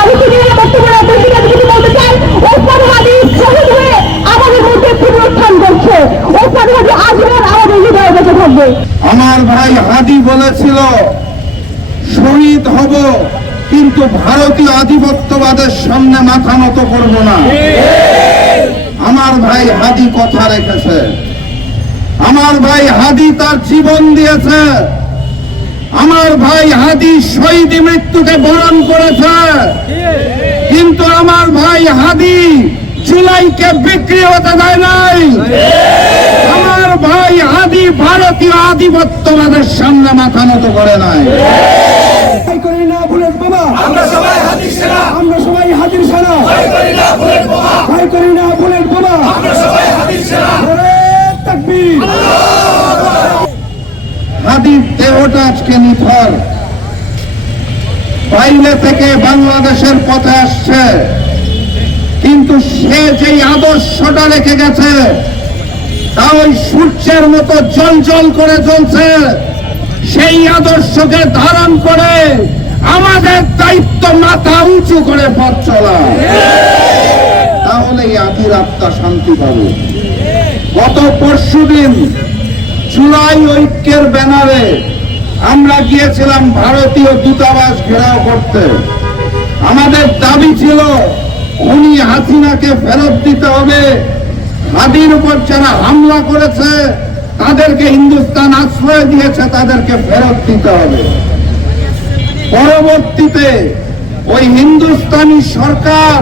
আমি সিনিয়র বক্তব্য রাখতে কিছু বলতে চাই। ওসমান হাদী শহীদ হয়ে আমাদের মধ্যে পুনরুত্থান করছে। ওসমান হাদী আজীবন আমাদের হৃদয়ে বেঁচে থাকবে। আমার ভাই হাদী বলেছিল শহীদ হব কিন্তু ভারতীয় আধিপত্যবাদের সামনে মাথা নত করব না। আমার ভাই হাদী কথা রেখেছে। আমার ভাই হাদী তার জীবন দিয়েছে। আমার ভাই হাদী শহীদ মৃত্যুকে বরণ করেছে, কিন্তু আমার ভাই হাদী জুলাইকে বিক্রি হতে দেয় নাই। আমার ভাই হাদী ভারতীয় আধিপত্যবাদের সামনে মাথা নত করে নাই। আমরা সবাই হাদির সেনা, আমরা সবাই হাদির সেনা, ভয় করি না বুলেট বোমা, ভয় করি না বুলেট বোমা, আমরা সবাই হাদির সেনা। তাকবীর। হাদীর দেহটা আজকে নিথর, বাইরে থেকে বাংলাদেশের পথে আসছে, কিন্তু সে যেই আদর্শটা রেখে গেছে তা ওই সূর্যের মতো জ্বলজ্বল করে জ্বলছে। সেই আদর্শকে ধারণ করে আমাদের দায়িত্ব মাথা উঁচু করে পথ চলা, তাহলেই আদির আত্মা শান্তি পাবে। গত পরশুদিন জুলাই ঐক্যের ব্যানারে আমরা গিয়েছিলাম ভারতীয় দূতাবাস ঘেরাও করতে। আমাদের দাবি ছিল খুনি হাসিনাকে ফেরত দিতে হবে। হাদীর উপর যারা হামলা করেছে তাদেরকে হিন্দুস্তান আশ্রয় দিয়েছে, তাদেরকে ফেরত দিতে হবে। পরবর্তীতে ওই হিন্দুস্তানি সরকার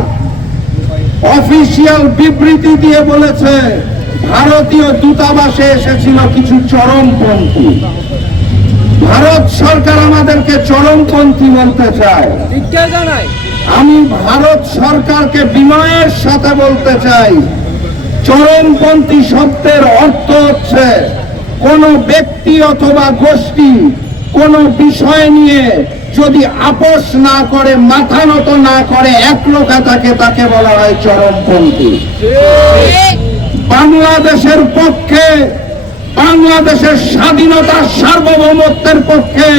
অফিসিয়াল বিবৃতি দিয়ে বলেছে ভারতীয় দূতাবাসে এসেছিল কিছু চরমপন্থী। ভারত সরকার আমাদেরকে চরমপন্থী বলতে চায়। আমি ভারত সরকারকে বিনয়ের সাথে বলতে চাই, চরমপন্থী শব্দের অর্থ হচ্ছে কোন ব্যক্তি অথবা গোষ্ঠী কোন বিষয় নিয়ে যদি আপোষ না করে, মাথা নত না করে, একলোকা থাকে, তাকে বলা হয় চরমপন্থী। বাংলাদেশের পক্ষে, বাংলাদেশের স্বাধীনতা সার্বভৌমত্বের পক্ষে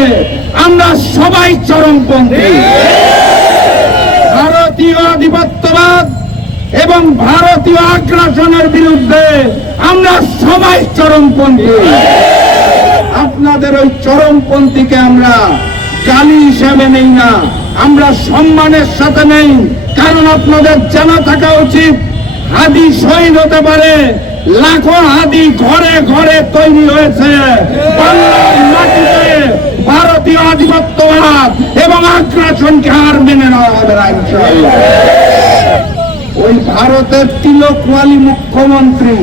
আমরা সবাই চরমপন্থী। ভারতীয় আধিপত্যবাদ এবং ভারতীয় আগ্রাসনের বিরুদ্ধে আমরা সবাই চরমপন্থী। আপনাদের ওই চরমপন্থীকে আমরা গালি হিসেবে নেই না, আমরা সম্মানের সাথে নেই। কারণ আপনাদের জানা থাকা উচিত হাদী শহীদ হতে পারে, লাখো হাদী ঘরে ঘরে তৈরি হয়েছে বাংলার মাটিতে। ভারতীয় আধিপত্যবাদ এবং আগ্রাসনকে আর মেনে নেওয়া হবে না ইনশাআল্লাহ। ওই ভারতের তিলকওয়ালী মুখ্যমন্ত্রী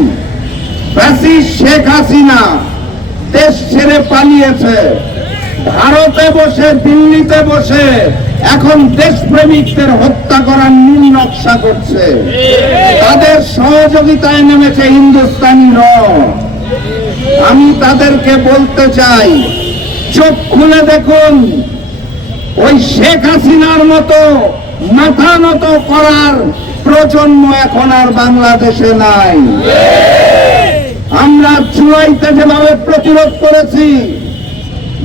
ফ্যাসিস্ট শেখ হাসিনা দেশ ছেড়ে পালিয়েছে। ভারতে বসে, দিল্লিতে বসে এখন দেশপ্রেমিকদের হত্যা করার নীল নকশা করছে। তাদের সহযোগিতায় নেমেছে হিন্দুস্তানি র। আমি তাদেরকে বলতে চাই, চোখ খুলে দেখুন, ওই শেখ হাসিনার মতো মাথা নত করার প্রজন্ম এখন আর বাংলাদেশে নাই। আমরা জুলাইতে যেভাবে প্রতিরোধ করেছি,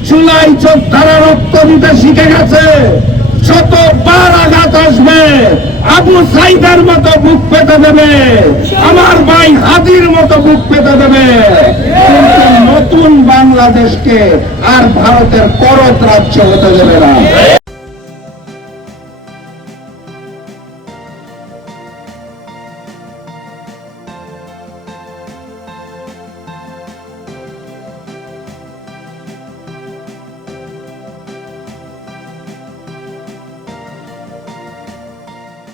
জুলাই যোদ্ধারা রক্ত দিতে শিখে গেছে। যতবার আঘাত আসবে আবু সাইদের মতো বুক পেতে দেবে, আমার ভাই হাদীর মতো বুক পেতে দেবে। কিন্তু নতুন বাংলাদেশকে আর ভারতের করত রাজ্য হতে দেবে না।